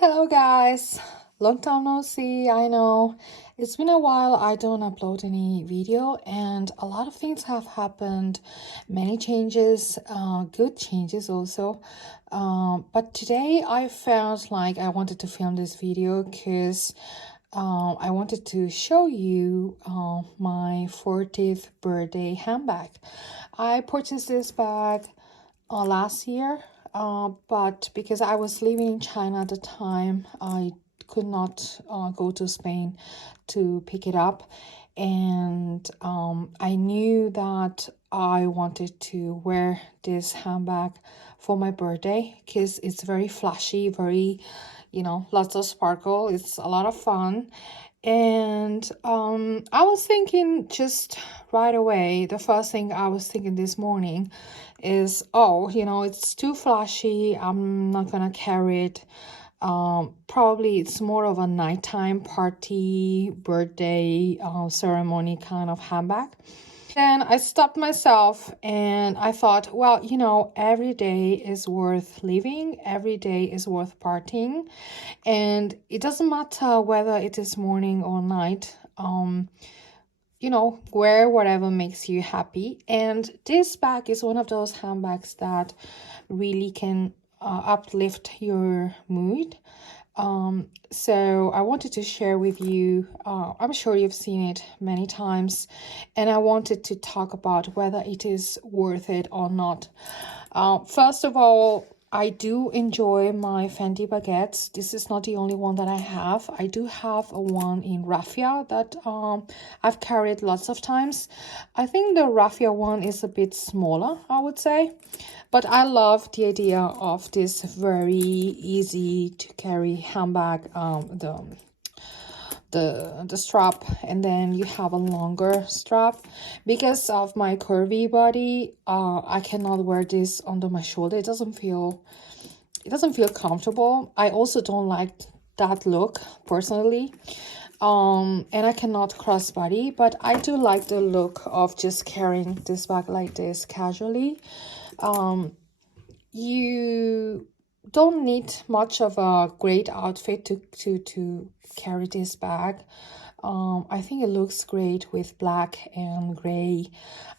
Hello guys, long time no see. I know it's been a while. I don't upload any video and a lot of things have happened, many changes, good changes also. But today I felt like I wanted to film this video because I wanted to show you my 40th birthday handbag. I purchased this bag last year, but because I was living in China at the time, I could not go to Spain to pick it up. And I knew that I wanted to wear this handbag for my birthday because it's very flashy, very, lots of sparkle. It's a lot of fun. And I was thinking just right away, the first thing I was thinking this morning is, oh, it's too flashy. I'm not gonna carry it. Probably it's more of a nighttime party, birthday, ceremony kind of handbag. Then I stopped myself and I thought, well, every day is worth living, every day is worth partying, and it doesn't matter whether it is morning or night. Wear whatever makes you happy. And this bag is one of those handbags that really can uplift your mood. So I wanted to share with you, I'm sure you've seen it many times, and I wanted to talk about whether it is worth it or not. First of all, I do enjoy my Fendi baguettes. This is not the only one that I have. I do have a one in raffia that I've carried lots of times. I think the raffia one is a bit smaller, I would say. But I love the idea of this very easy to carry handbag, the strap, and then you have a longer strap. Because of my curvy body, I cannot wear this under my shoulder. It doesn't feel comfortable. I also don't like that look personally. And I cannot crossbody, but I do like the look of just carrying this bag like this casually. You don't need much of a great outfit to carry this bag. I think it looks great with black and gray.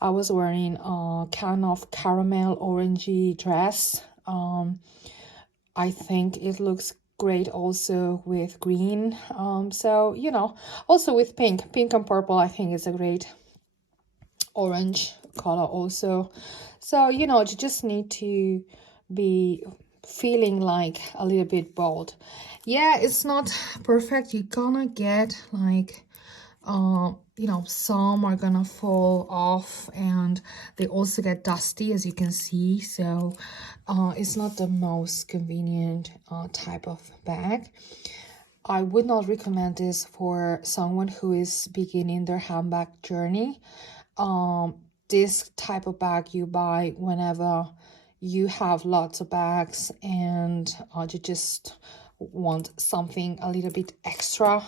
I was wearing a kind of caramel orangey dress. I think it looks great also with green. So also with pink and purple, I think it's a great orange color also. So you just need to be feeling like a little bit bold. Yeah, it's not perfect. You're gonna get like some are gonna fall off and they also get dusty, as you can see. So it's not the most convenient type of bag. I would not recommend this for someone who is beginning their handbag journey. This type of bag you buy whenever you have lots of bags and you just want something a little bit extra.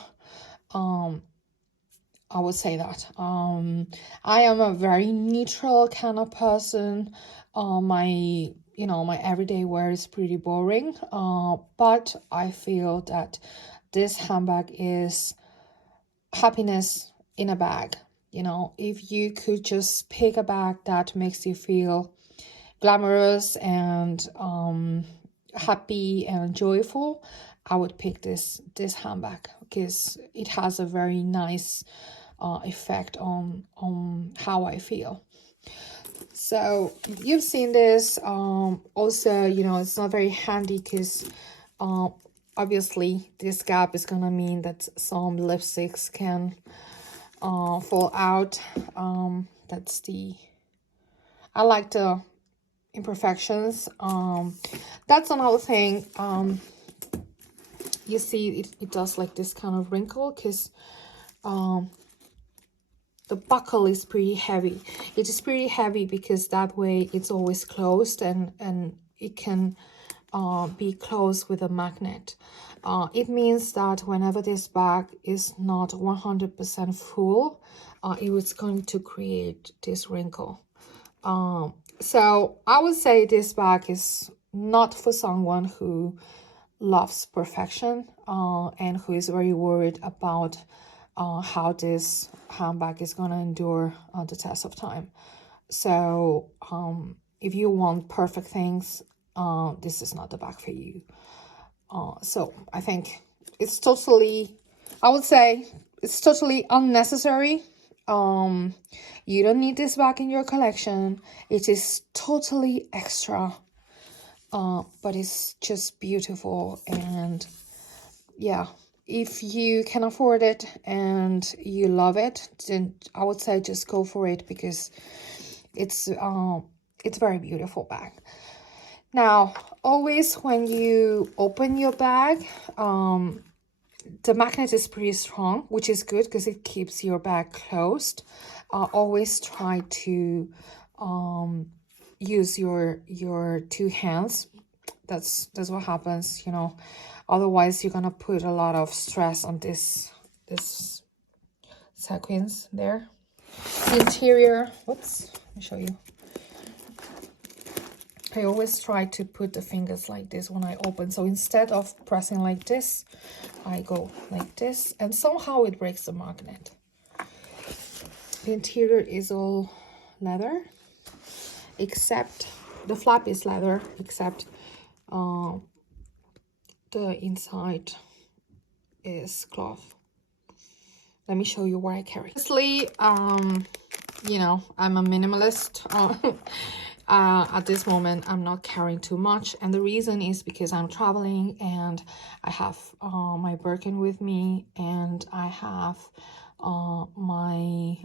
I would say that. I am a very neutral kind of person. My everyday wear is pretty boring. But I feel that this handbag is happiness in a bag. If you could just pick a bag that makes you feel glamorous and happy and joyful, I would pick this handbag because it has a very nice effect on how I feel. So you've seen this. Also, it's not very handy because obviously this gap is gonna mean that some lipsticks can fall out. I like the imperfections. That's another thing. You see it does like this kind of wrinkle because the buckle is pretty heavy. It is pretty heavy because that way it's always closed and it can be closed with a magnet. It means that whenever this bag is not 100% full, it was going to create this wrinkle. So I would say this bag is not for someone who loves perfection and who is very worried about how this handbag is going to endure the test of time. So if you want perfect things, this is not the bag for you. So I think it's totally, I would say it's totally unnecessary. You don't need this bag in your collection. It is totally extra, but it's just beautiful. And yeah, if you can afford it and you love it, then I would say just go for it, because it's very beautiful bag. Now, always when you open your bag, the magnet is pretty strong, which is good because it keeps your bag closed. Always try to use your two hands. That's what happens, you know. Otherwise, you're gonna put a lot of stress on this sequins there. The interior, whoops, let me show you. I always try to put the fingers like this when I open. So instead of pressing like this, I go like this, and somehow it breaks the magnet. The interior is all leather, except the flap is leather, except the inside is cloth. Let me show you what I carry. Honestly, you know, I'm a minimalist. At this moment, I'm not carrying too much, and the reason is because I'm traveling and I have my Birkin with me, and I have my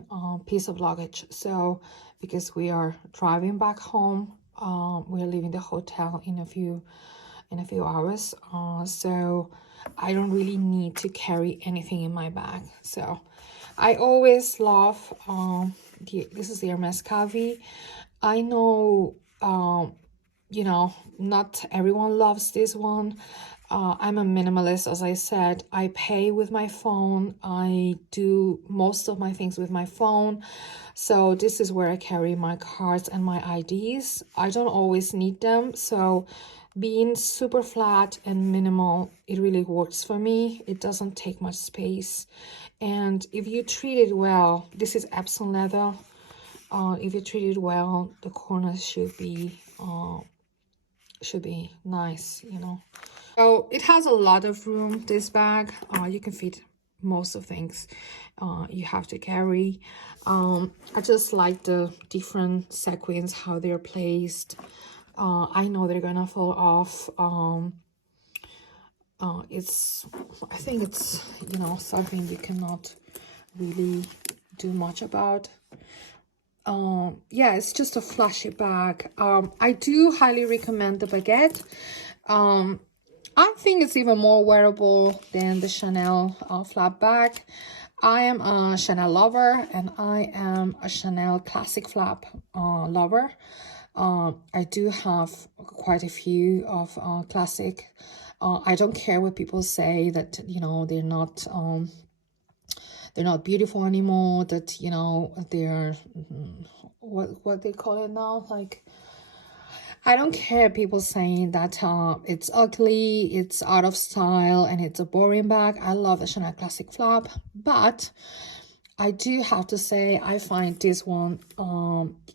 piece of luggage. So because we are driving back home, we're leaving the hotel in a few hours, so I don't really need to carry anything in my bag. So I always love this is the Hermes Cavi. I know you know, not everyone loves this one. I'm a minimalist, as I said. I pay with my phone. I do most of my things with my phone. So this is where I carry my cards and my IDs. I don't always need them. So being super flat and minimal, it really works for me. It doesn't take much space. And if you treat it well, this is Epsom leather. If you treat it well, the corners should be nice, you know. So it has a lot of room, this bag. You can fit most of things you have to carry. I just like the different sequins, how they're placed. I know they're gonna fall off. I think it's, you know, something you cannot really do much about. Yeah, it's just a flashy bag. I do highly recommend the baguette. I think it's even more wearable than the Chanel flap bag. I am a Chanel lover, and I am a Chanel classic flap lover. I do have quite a few of classic. I don't care what people say that, you know, they're not beautiful anymore, that, you know, they're what they call it now, like, I don't care people saying that it's ugly, it's out of style, and it's a boring bag. I love the Chanel classic flap, but I do have to say I find this one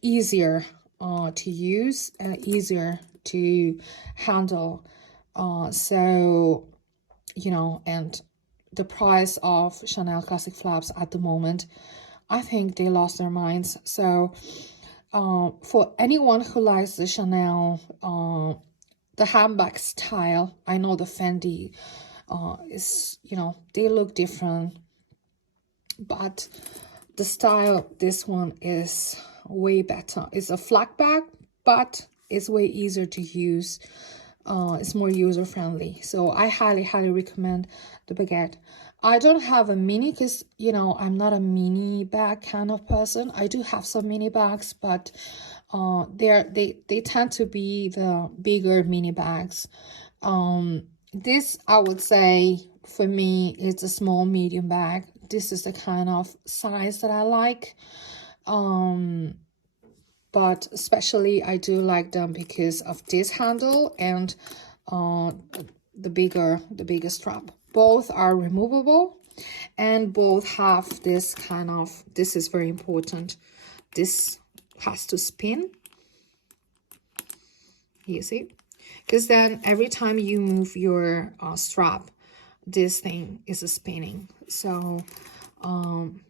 easier to use, easier to handle. So, you know, and the price of Chanel classic flaps at the moment, I think they lost their minds. So for anyone who likes the Chanel, the handbag style, I know the Fendi is, you know, they look different, but the style, this one is way better. It's a flat bag, but it's way easier to use. It's more user friendly. So I highly recommend the baguette. I don't have a mini because, you know, I'm not a mini bag kind of person. I do have some mini bags, but they tend to be the bigger mini bags. This, I would say, for me, it's a small medium bag. This is the kind of size that I like. But especially I do like them because of this handle and the bigger strap. Both are removable, and both have this kind of, this is very important, this has to spin, you see, because then every time you move your strap, this thing is spinning. So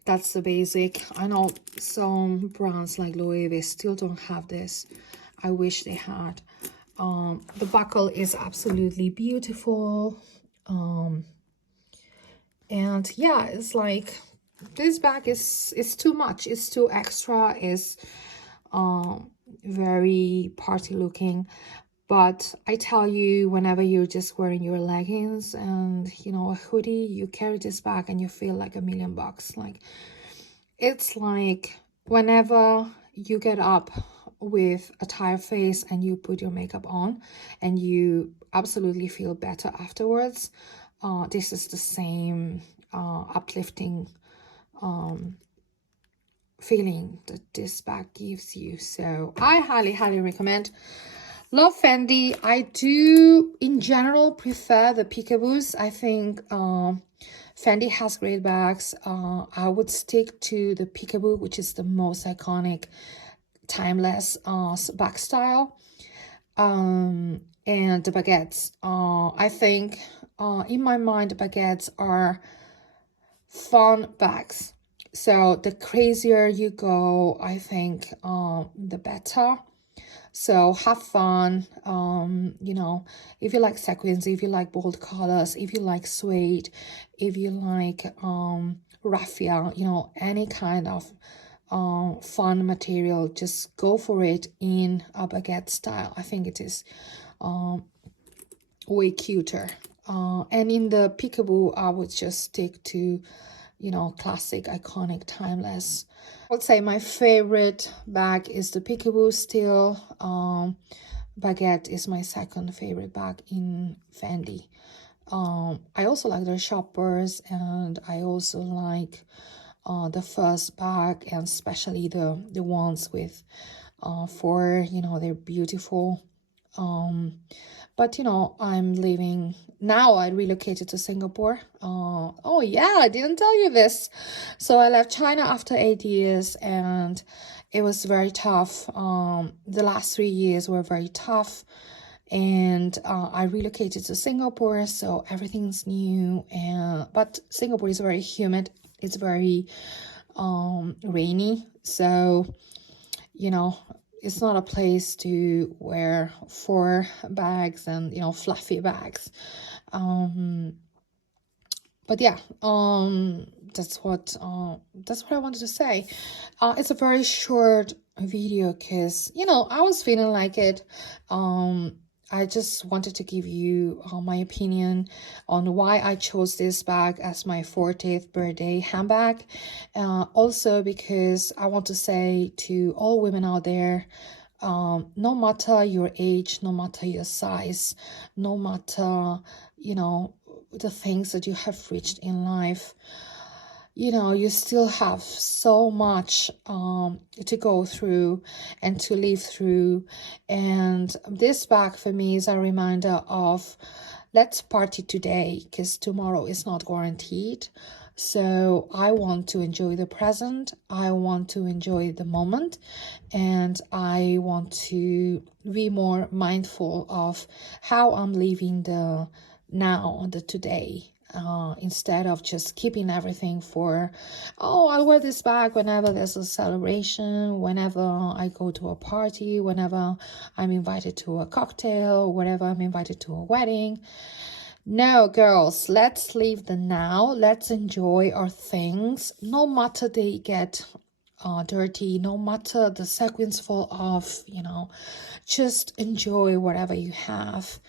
that's the basic. I know some brands like Loewe still don't have this. I wish they had. The buckle is absolutely beautiful. And yeah, it's like, this bag is too much, it's too extra, it's very party looking. But I tell you, whenever you're just wearing your leggings and, you know, a hoodie, you carry this bag and you feel like $1,000,000. Like, it's like whenever you get up with a tired face and you put your makeup on and you absolutely feel better afterwards, this is the same uplifting feeling that this bag gives you. So I highly recommend. Love Fendi. I do in general prefer the peekaboos. I think Fendi has great bags. I would stick to the peekaboo, which is the most iconic, timeless bag style. And the baguettes. I think in my mind, the baguettes are fun bags. So the crazier you go, I think the better. So have fun. You know, if you like sequins, if you like bold colors, if you like suede, if you like raffia, you know, any kind of fun material, just go for it in a baguette style. I think it is way cuter. And in the peekaboo, I would just stick to, you know, classic, iconic, timeless. I would say my favorite bag is the peekaboo still. Baguette is my second favorite bag in Fendi. I also like their shoppers, and I also like the first bag, and especially the ones with for, you know, they're beautiful. But you know, I'm living now. I relocated to Singapore. Oh yeah, I didn't tell you this. So I left China after 8 years, and it was very tough. The last 3 years were very tough, and I relocated to Singapore, so everything's new. And but Singapore is very humid. It's very rainy, so you know, it's not a place to wear 4 bags and, you know, fluffy bags. But yeah, that's what I wanted to say. It's a very short video because, you know, I was feeling like it. I just wanted to give you my opinion on why I chose this bag as my 40th birthday handbag. Also because I want to say to all women out there, no matter your age, no matter your size, no matter, you know, the things that you have reached in life, you know, you still have so much to go through and to live through. And this bag for me is a reminder of, let's party today, because tomorrow is not guaranteed. So I want to enjoy the present, I want to enjoy the moment, and I want to be more mindful of how I'm living the now, the today. Instead of just keeping everything for, oh, I'll wear this bag whenever there's a celebration, whenever I go to a party, whenever I'm invited to a cocktail, whenever I'm invited to a wedding. No, girls, let's live the now. Let's enjoy our things, no matter they get dirty, no matter the sequins fall off, you know, just enjoy whatever you have.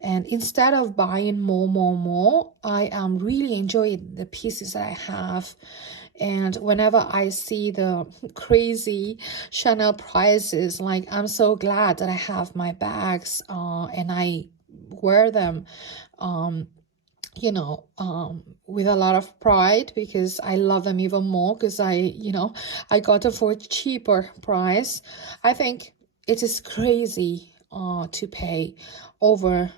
And instead of buying more, I am really enjoying the pieces that I have. And whenever I see the crazy Chanel prices, like, I'm so glad that I have my bags and I wear them you know, with a lot of pride, because I love them even more, because you know, I got them for a cheaper price. I think it is crazy to pay over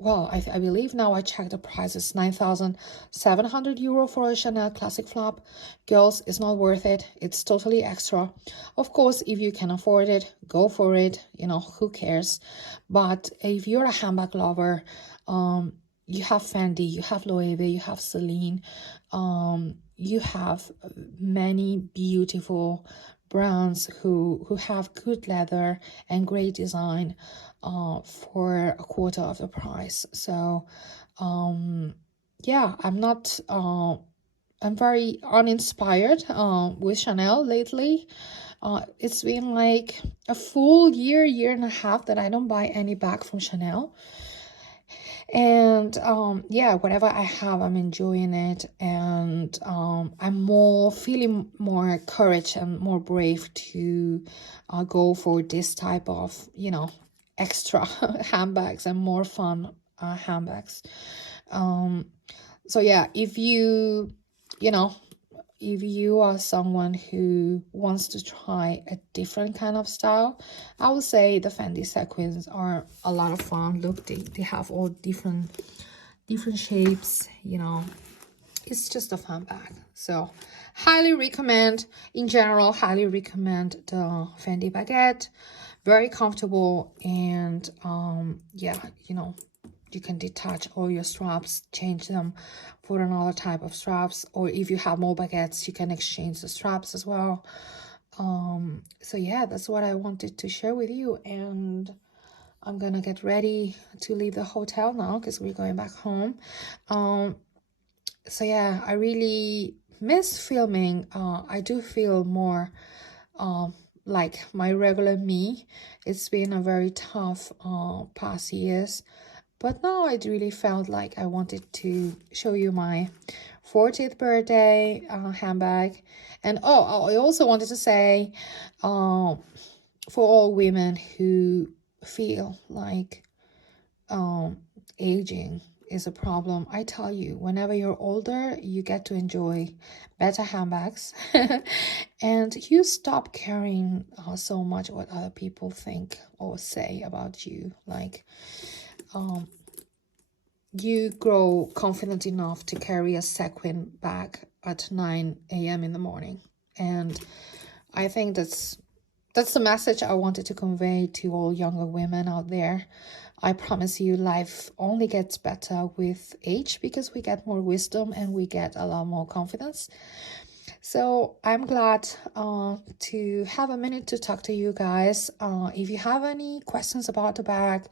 well, I believe now I checked the price is 9,700 euro for a Chanel classic flap. Girls, it's not worth it. It's totally extra. Of course, if you can afford it, go for it. You know, who cares? But if you're a handbag lover, you have Fendi, you have Loewe, you have Celine, you have many beautiful brands who have good leather and great design for a quarter of the price. So yeah, I'm very uninspired with Chanel lately. It's been like a full year and a half that I don't buy any bag from Chanel. And yeah, whatever I have, I'm enjoying it, and I'm more feeling more courage and more brave to go for this type of, you know, extra handbags and more fun handbags. So yeah, if you know, if you are someone who wants to try a different kind of style, I would say the Fendi sequins are a lot of fun. Look, they have all different shapes, you know. It's just a fun bag. So highly recommend, in general, highly recommend the Fendi baguette. Very comfortable, and yeah, you know, you can detach all your straps, change them for another type of straps, or if you have more baguettes, you can exchange the straps as well. So yeah, that's what I wanted to share with you, and I'm gonna get ready to leave the hotel now because we're going back home. So yeah, I really miss filming. I do feel more like my regular me. It's been a very tough past years, but now it really felt like I wanted to show you my 40th birthday handbag. And oh, I also wanted to say, for all women who feel like aging is a problem, I tell you, whenever you're older, you get to enjoy better handbags and you stop caring so much what other people think or say about you. Like, you grow confident enough to carry a sequin bag at 9 a.m. in the morning. And I think that's the message I wanted to convey to all younger women out there. I promise you, life only gets better with age because we get more wisdom and we get a lot more confidence. So I'm glad to have a minute to talk to you guys. If you have any questions about the bag,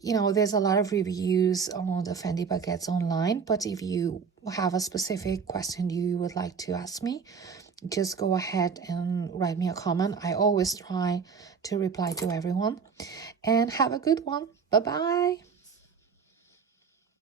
you know, there's a lot of reviews on the Fendi baguettes online, but if you have a specific question you would like to ask me, just go ahead and write me a comment. I always try to reply to everyone. And have a good one. Bye-bye.